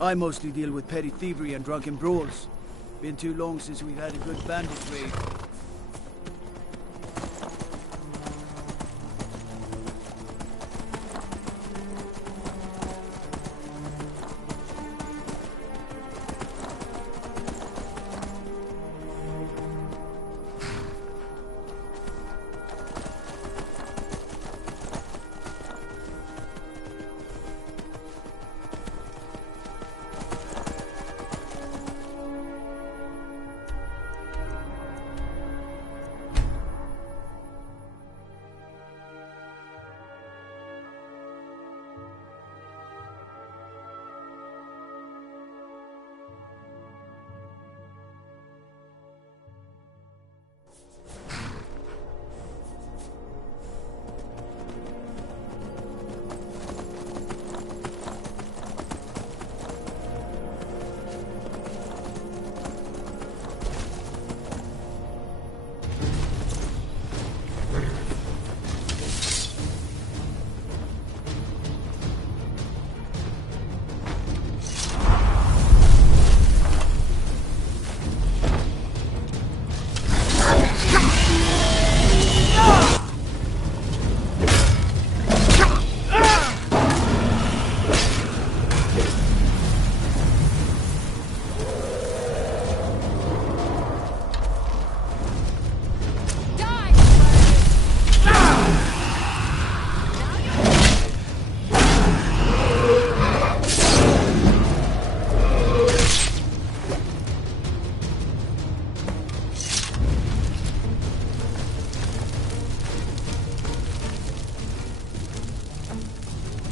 I mostly deal with petty thievery and drunken brawls. Been too long since we've had a good bandit raid.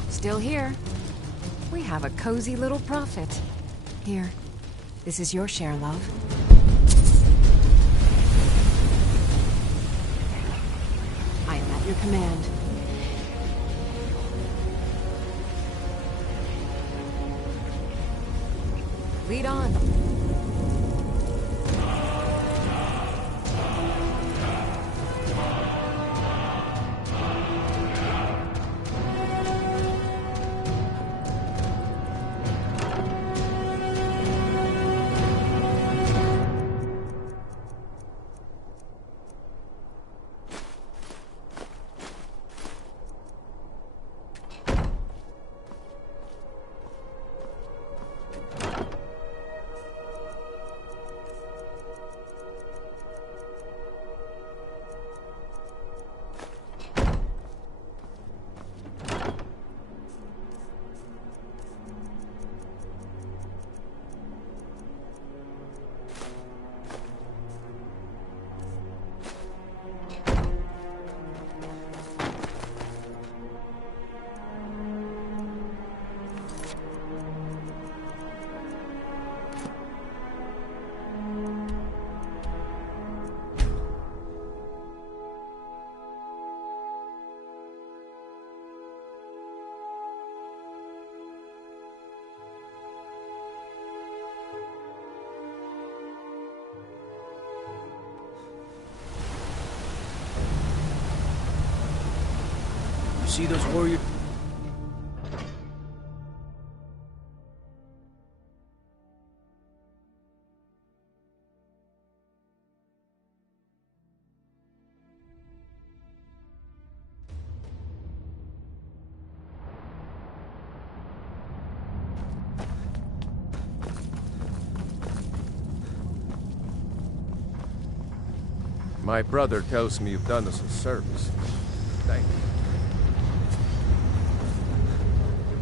Still here. We have a cozy little prophet. Here. This is your share, love. I am at your command. Lead on. See those warriors? My brother tells me you've done us a service. Thank you.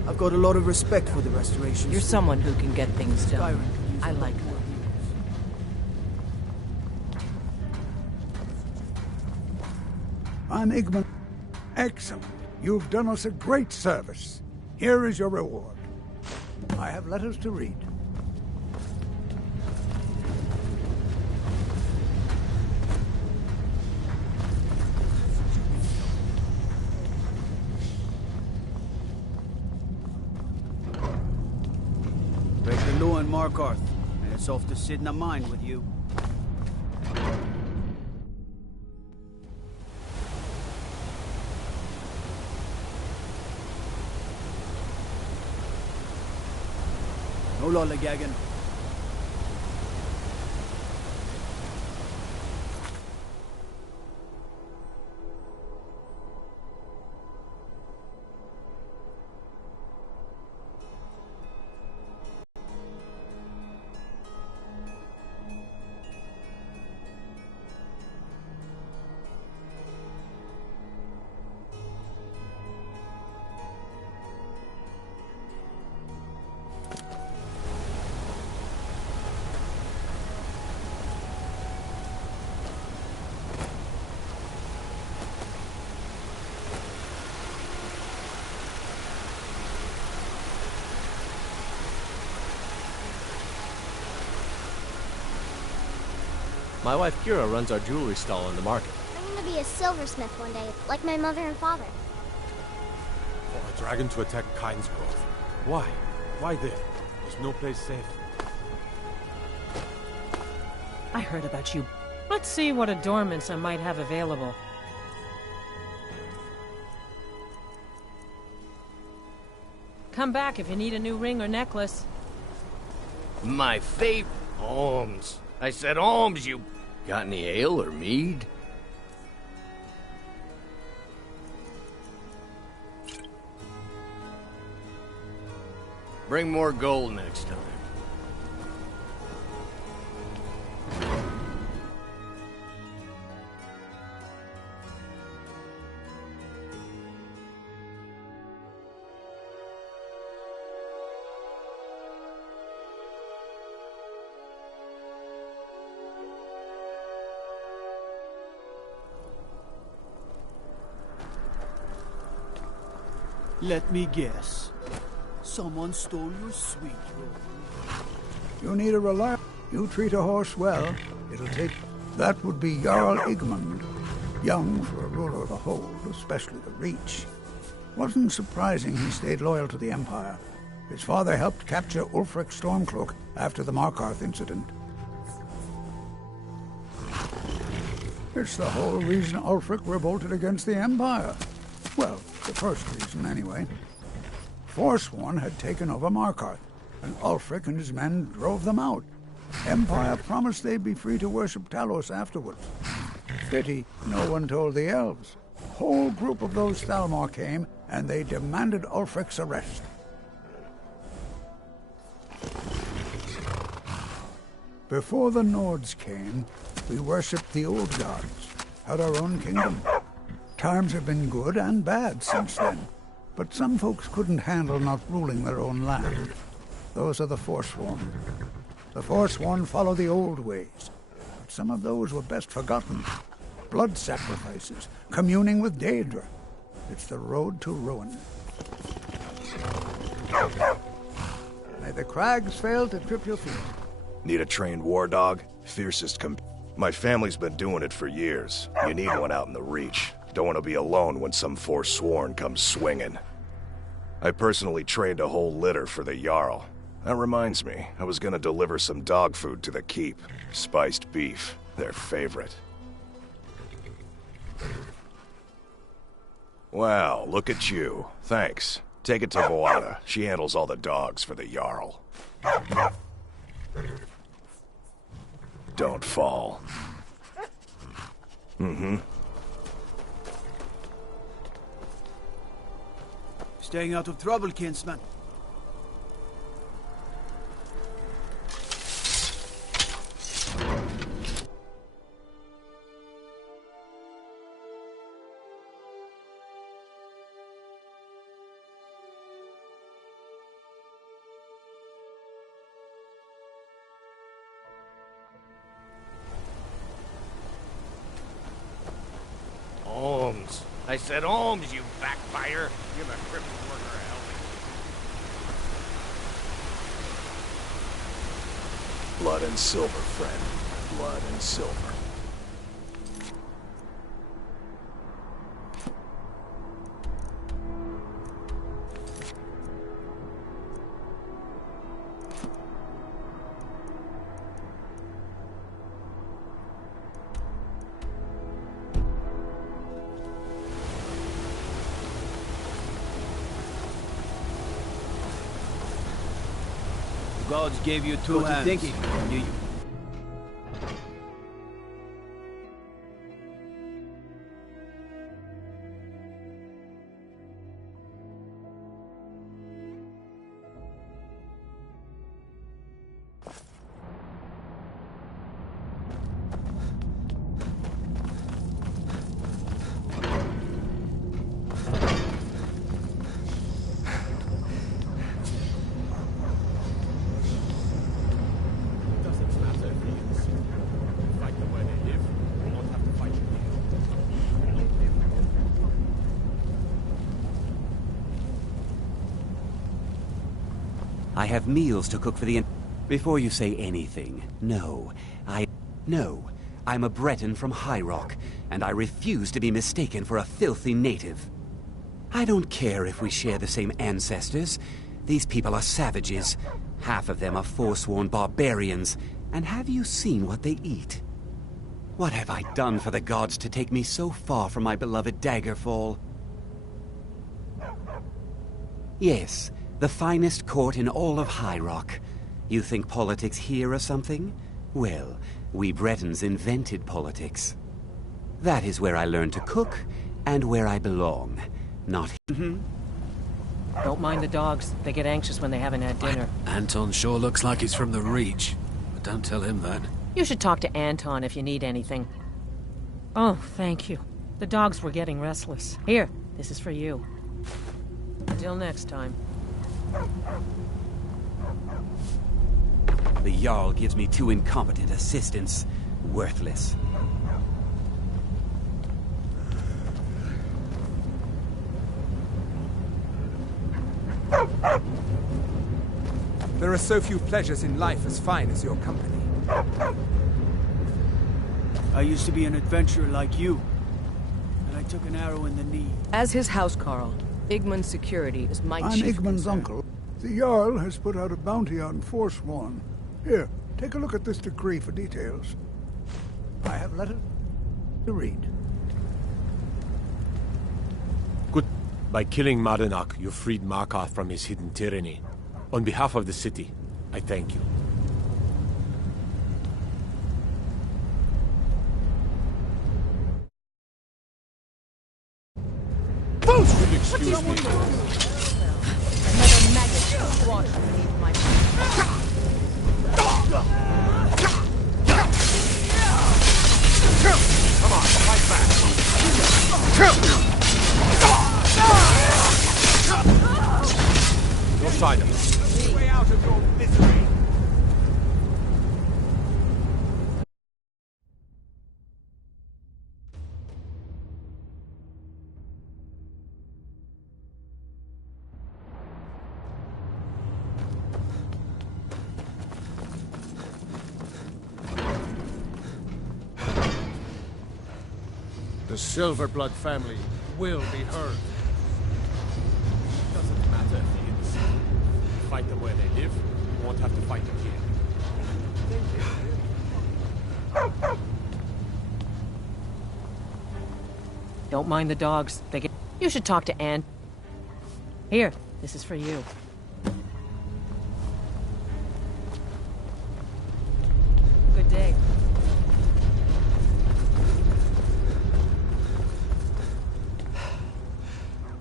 I've got a lot of respect for the restoration. You're someone who can get things done. Skyrim. I like that. I'm Igman. Excellent. You've done us a great service. Here is your reward. I have letters to read. Break the law in Markarth, and it's off to sit in a mine with you. No lollygagging. My wife Kira runs our jewelry stall in the market. I'm gonna be a silversmith one day, like my mother and father. For a dragon to attack Kyne's Grove. Why? Why there? There's no place safe. I heard about you. Let's see what adornments I might have available. Come back if you need a new ring or necklace. My favorite. Holmes. I said Holmes, you... Got any ale or mead? Bring more gold next time. Let me guess. Someone stole your sweet roll. You need a reliable... You treat a horse well, it'll take... That would be Jarl Igmund. Young for a ruler of the Hold, especially the Reach. Wasn't surprising he stayed loyal to the Empire. His father helped capture Ulfric Stormcloak after the Markarth incident. It's the whole reason Ulfric revolted against the Empire. Well, the first reason, anyway. Forsworn had taken over Markarth, and Ulfric and his men drove them out. Empire promised they'd be free to worship Talos afterwards. Pity no one told the elves. Whole group of those Thalmor came, and they demanded Ulfric's arrest. Before the Nords came, we worshipped the old gods, had our own kingdom. Times have been good and bad since then, but some folks couldn't handle not ruling their own land. Those are the Forsworn. The Forsworn follow the old ways, but some of those were best forgotten. Blood sacrifices, communing with Daedra. It's the road to ruin. May the crags fail to trip your feet. Need a trained war dog? Fiercest My family's been doing it for years. You need one out in the Reach. Don't want to be alone when some Forsworn comes swinging. I personally trained a whole litter for the Jarl. That reminds me, I was gonna deliver some dog food to the keep. Spiced beef, their favorite. Wow, look at you. Thanks. Take it to Voana. She handles all the dogs for the Jarl. Don't fall. Mm-hmm. Staying out of trouble, kinsman. Holmes. I said Holmes, you backfire. Give a crippled worker a helping. Blood and silver, friend. Blood and silver. gods gave you two hands. Thinking. I have meals to cook for the... Before you say anything, no, I'm a Breton from High Rock, and I refuse to be mistaken for a filthy native. I don't care if we share the same ancestors. These people are savages. Half of them are forsworn barbarians. And have you seen what they eat? What have I done for the gods to take me so far from my beloved Daggerfall? Yes, the finest court in all of High Rock. You think politics here or something? Well, we Bretons invented politics. That is where I learned to cook, and where I belong. Not Don't mind the dogs. They get anxious when they haven't had dinner. Anton sure looks like he's from the Reach. But don't tell him that. You should talk to Anton if you need anything. Oh, thank you. The dogs were getting restless. Here, this is for you. Until next time. The Jarl gives me two incompetent assistants. Worthless. There are so few pleasures in life as fine as your company. I used to be an adventurer like you, and I took an arrow in the knee. As his housecarl, Igman's security is my I'm chief Igman's concern. uncle. The Jarl has put out a bounty on Forsworn. Here, take a look at this decree for details. I have letters to read. Good. By killing Marenak, you freed Markarth from his hidden tyranny. On behalf of the city, I thank you. Bullshit! Excuse me. Another maggot squashed beneath my feet. Come on, fight back! No sign of it. Way out of your misery. The Silverblood family will be heard. Doesn't matter if the innocent. Fight them where they live. You won't have to fight them here. Don't mind the dogs. They get... You should talk to Ann. Here, this is for you. Good day.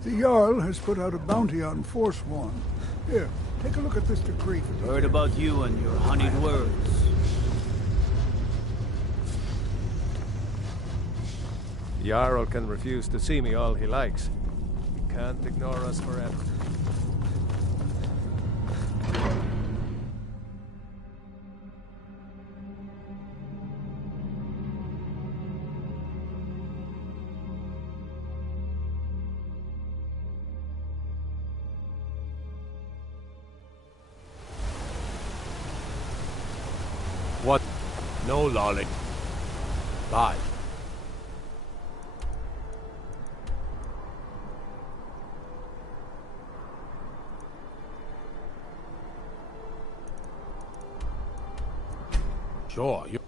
The Jarl has put out a bounty on Forsworn. Here, take a look at this decree for details. Heard about you and your honeyed words. Jarl can refuse to see me all he likes. He can't ignore us forever. What? No lolling. Bye. Sure, you...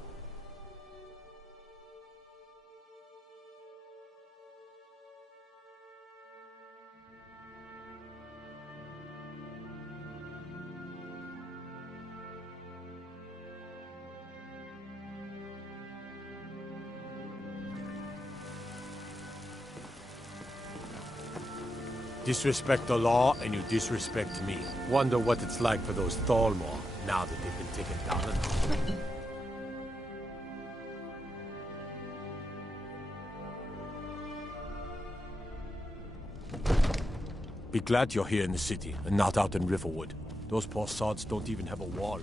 disrespect the law and you disrespect me. Wonder what it's like for those Thalmor now that they've been taken down enough. Be glad you're here in the city and not out in Riverwood. Those poor sods don't even have a wall.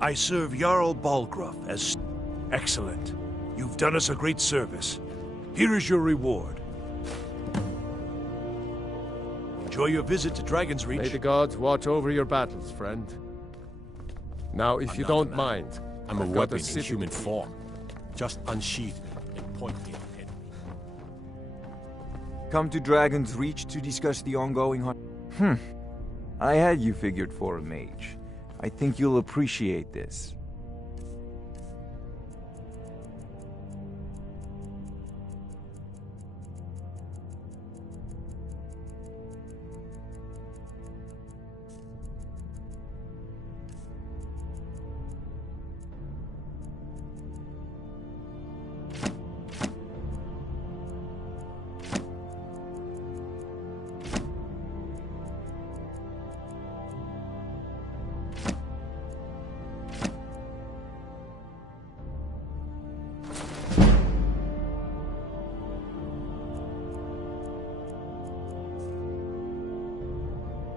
I serve Jarl Balgruuf as... Excellent. You've done us a great service. Here is your reward. Enjoy your visit to Dragon's Reach. May the gods watch over your battles, friend. Now, if you don't mind, I'm a I've got weapon in city human to keep. form. Just unsheath me and point it at me. Come to Dragon's Reach to discuss the ongoing hunt. I had you figured for a mage. I think you'll appreciate this.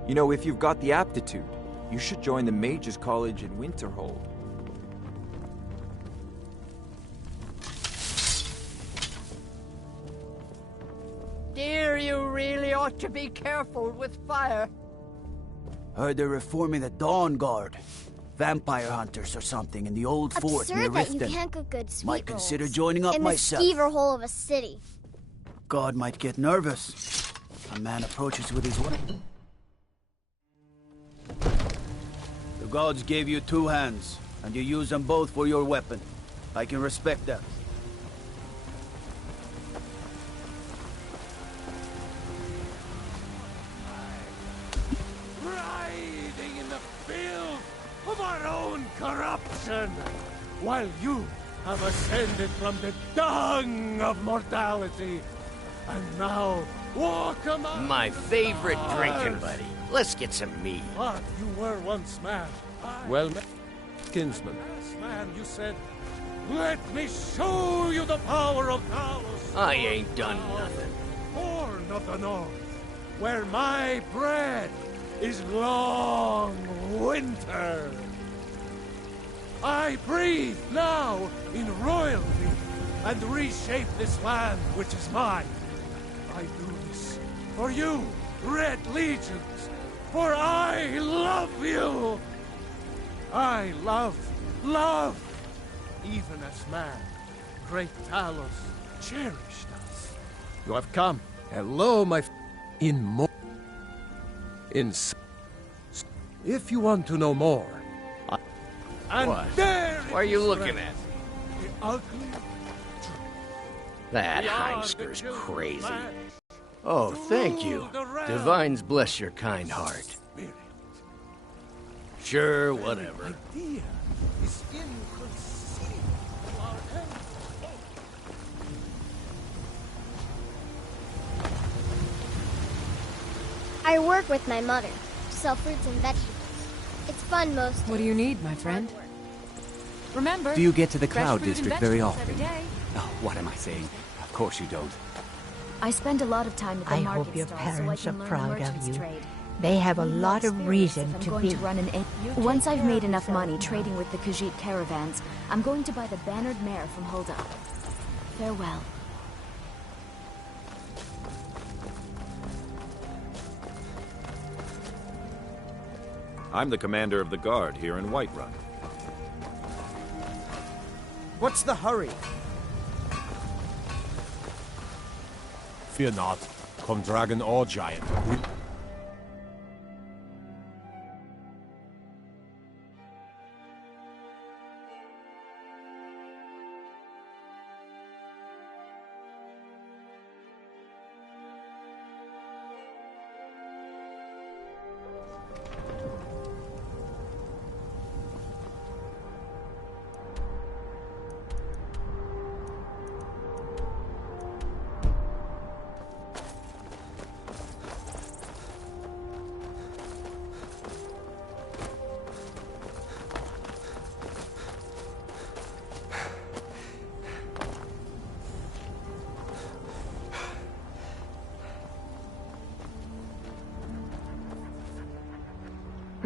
You know, if you've got the aptitude, you should join the Mages College in Winterhold. Dear, you really ought to be careful with fire. Heard they're reforming the Dawn Guard. Vampire hunters or something in the old fort near Absurd that you Riften. can't cook good sweet Might consider rolls joining up in myself. the skeever hole of a city. God might get nervous. A man approaches with his weapon. The gods gave you 2 hands, and you use them both for your weapon. I can respect that. Writhing in the filth of our own corruption, while you have ascended from the dung of mortality, and now walk among My favorite drinking buddy. Let's get some mead. But you were once man. Well, kinsman. Last man, you said, "Let me show you the power of Talos." I ain't done nothing. Or nothing on. Where my bread is long winter. I breathe now in royalty and reshape this land which is mine. I do this for you, Red Legions, for I love you. I love, even as man, great Talos cherished us. You have come. Hello, my in more. If you want to know more, And What? there Why are you is looking Red, at me? the ugly That beyond Heimsker's the children's crazy. land, Oh, thank you. the realm Divines bless your kind heart. spirit. Sure, whatever. Idea is inconceivable to our elders. I work with my mother to sell fruits and vegetables. It's fun most What do you need, my friend? Remember, Do you get to the fresh Cloud fruit and District very vegetables often? every day. Oh, what am I saying? Of course you don't. I spend a lot of time at the I market hope your stall so I parents can are learn proud the of merchant's you. trade. They have a lot of reason If I'm to going be. to run an inn. Once I've made enough money trading with the Khajiit caravans, I'm going to buy the bannered mare from Hulda. Farewell. I'm the commander of the guard here in Whiterun. What's the hurry? Fear not. Come dragon or giant.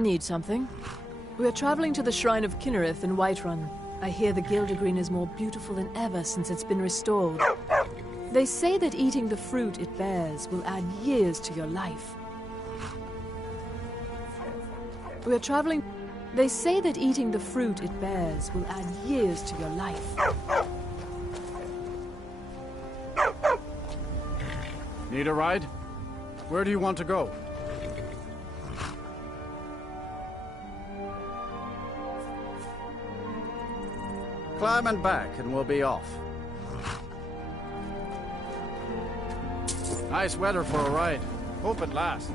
Need something? We are traveling to the Shrine of Kinnereth in Whiterun. I hear the Gildergreen is more beautiful than ever since it's been restored. They say that eating the fruit it bears will add years to your life. We are traveling... They say that eating the fruit it bears will add years to your life. Need a ride? Where do you want to go? Climb and back, and we'll be off. Nice weather for a ride. Hope it lasts.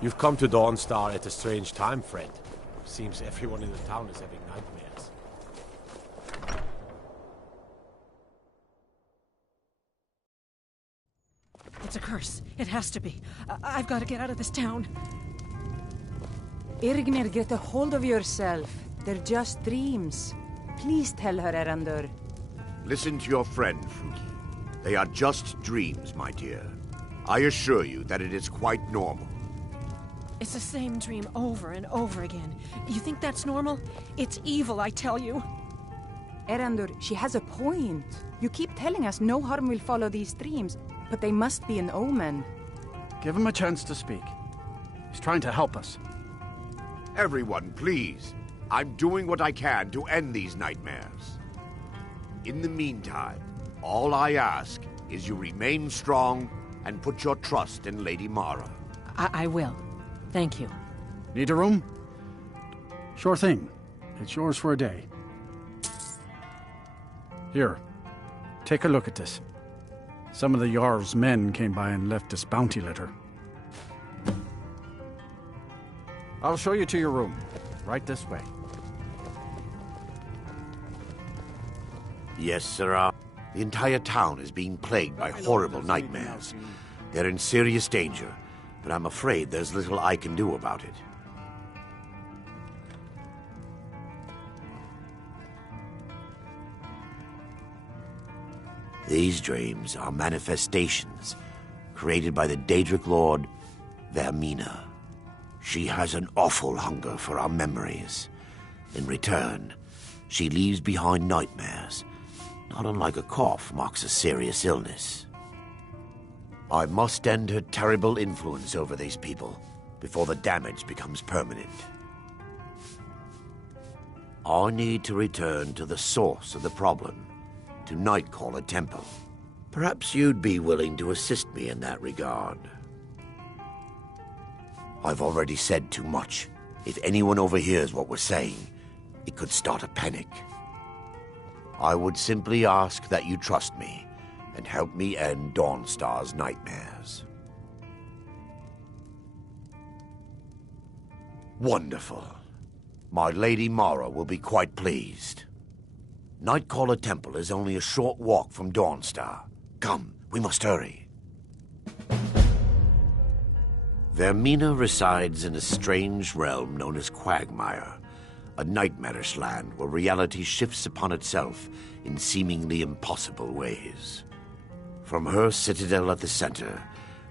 You've come to Dawnstar at a strange time, friend. Seems everyone in the town is having nightmares. It's a curse. It has to be. I've got to get out of this town. Irgnir, get a hold of yourself. They're just dreams. Please tell her, Erandur. Listen to your friend, Fruki. They are just dreams, my dear. I assure you that it is quite normal. It's the same dream over and over again. You think that's normal? It's evil, I tell you. Erandur, she has a point. You keep telling us no harm will follow these dreams, but they must be an omen. Give him a chance to speak. He's trying to help us. Everyone, please. I'm doing what I can to end these nightmares. In the meantime, all I ask is you remain strong and put your trust in Lady Mara. I will. Thank you. Need a room? Sure thing. It's yours for a day. Here, take a look at this. Some of the Jarl's men came by and left this bounty letter. I'll show you to your room. Right this way. Yes, sirrah. The entire town is being plagued by horrible nightmares. They're in serious danger, but I'm afraid there's little I can do about it. These dreams are manifestations created by the Daedric Lord, Vermina. She has an awful hunger for our memories. In return, she leaves behind nightmares, not unlike a cough marks a serious illness. I must end her terrible influence over these people before the damage becomes permanent. I need to return to the source of the problem, to Nightcaller Temple. Perhaps you'd be willing to assist me in that regard. I've already said too much. If anyone overhears what we're saying, it could start a panic. I would simply ask that you trust me and help me end Dawnstar's nightmares. Wonderful. My Lady Mara will be quite pleased. Nightcaller Temple is only a short walk from Dawnstar. Come, we must hurry. Vermina resides in a strange realm known as Quagmire, a nightmarish land where reality shifts upon itself in seemingly impossible ways. From her citadel at the center,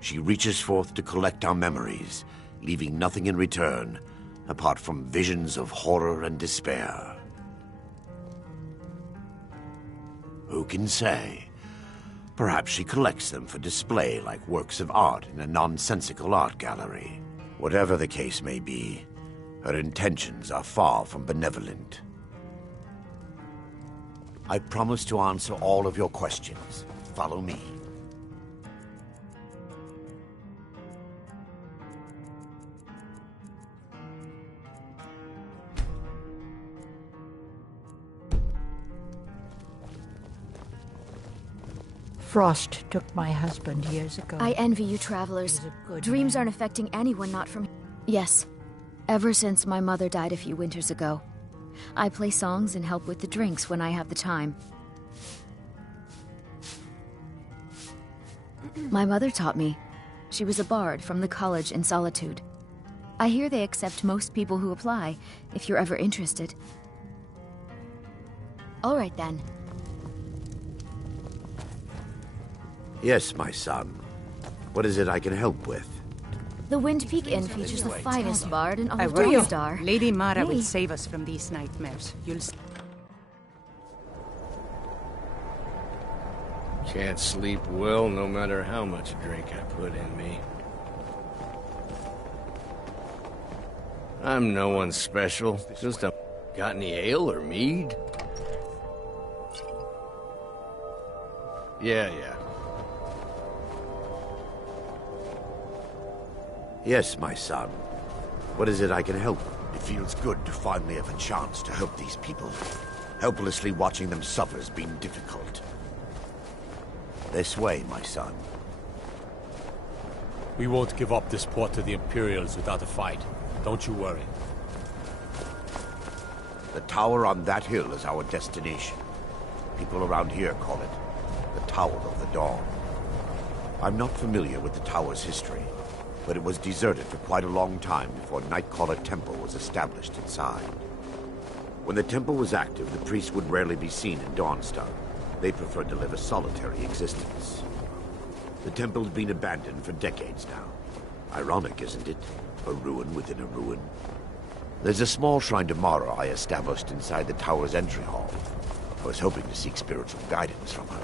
she reaches forth to collect our memories, leaving nothing in return apart from visions of horror and despair. Who can say? Perhaps she collects them for display like works of art in a nonsensical art gallery. Whatever the case may be, her intentions are far from benevolent. I promise to answer all of your questions. Follow me. Frost took my husband years ago. I envy you travelers. Dreams aren't affecting anyone not from... Yes. Ever since my mother died a few winters ago. I play songs and help with the drinks when I have the time. My mother taught me. She was a bard from the college in Solitude. I hear they accept most people who apply, if you're ever interested. All right then. Yes, my son. What is it I can help with? The Wind Peak Inn features the finest bard in all I of will. Darkstar. Lady Mara will Hey. save us from these nightmares. You'll... Can't sleep well no matter how much drink I put in me. I'm no one special, just a... Got any ale or mead? Yeah. Yes, my son. What is it I can help? It feels good to finally have a chance to help these people. Helplessly watching them suffer has been difficult. This way, my son. We won't give up this port to the Imperials without a fight. Don't you worry. The tower on that hill is our destination. People around here call it the Tower of the Dawn. I'm not familiar with the tower's history, but it was deserted for quite a long time before Nightcaller Temple was established inside. When the temple was active, the priests would rarely be seen in Dawnstar. They preferred to live a solitary existence. The temple's been abandoned for decades now. Ironic, isn't it? A ruin within a ruin. There's a small shrine to Mara I established inside the tower's entry hall. I was hoping to seek spiritual guidance from her.